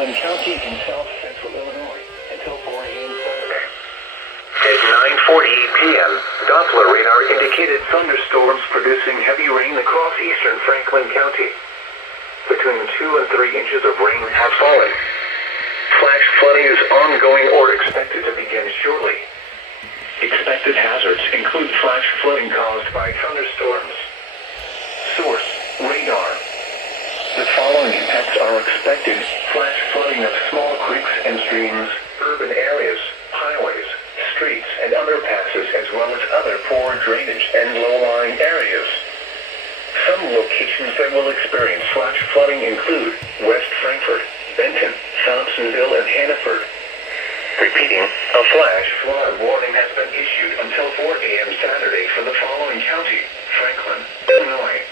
Franklin County in south central Illinois until 4 a.m. Saturday. At 9:40 p.m., Doppler radar indicated thunderstorms producing heavy rain across eastern Franklin County. Between 2 and 3 inches of rain have fallen. Flash flooding is ongoing or expected to begin shortly. Expected hazards include flash flooding caused by thunderstorms. Source: radar. The following impacts are expected: flash flooding of small creeks and streams, urban areas, highways, streets, and underpasses, as well as other poor drainage and low-lying areas. Some locations that will experience flash flooding include West Frankfort, Benton, Thompsonville, and Hannaford. Repeating, a flash flood warning has been issued until 4 a.m. Saturday for the following county: Franklin, Illinois,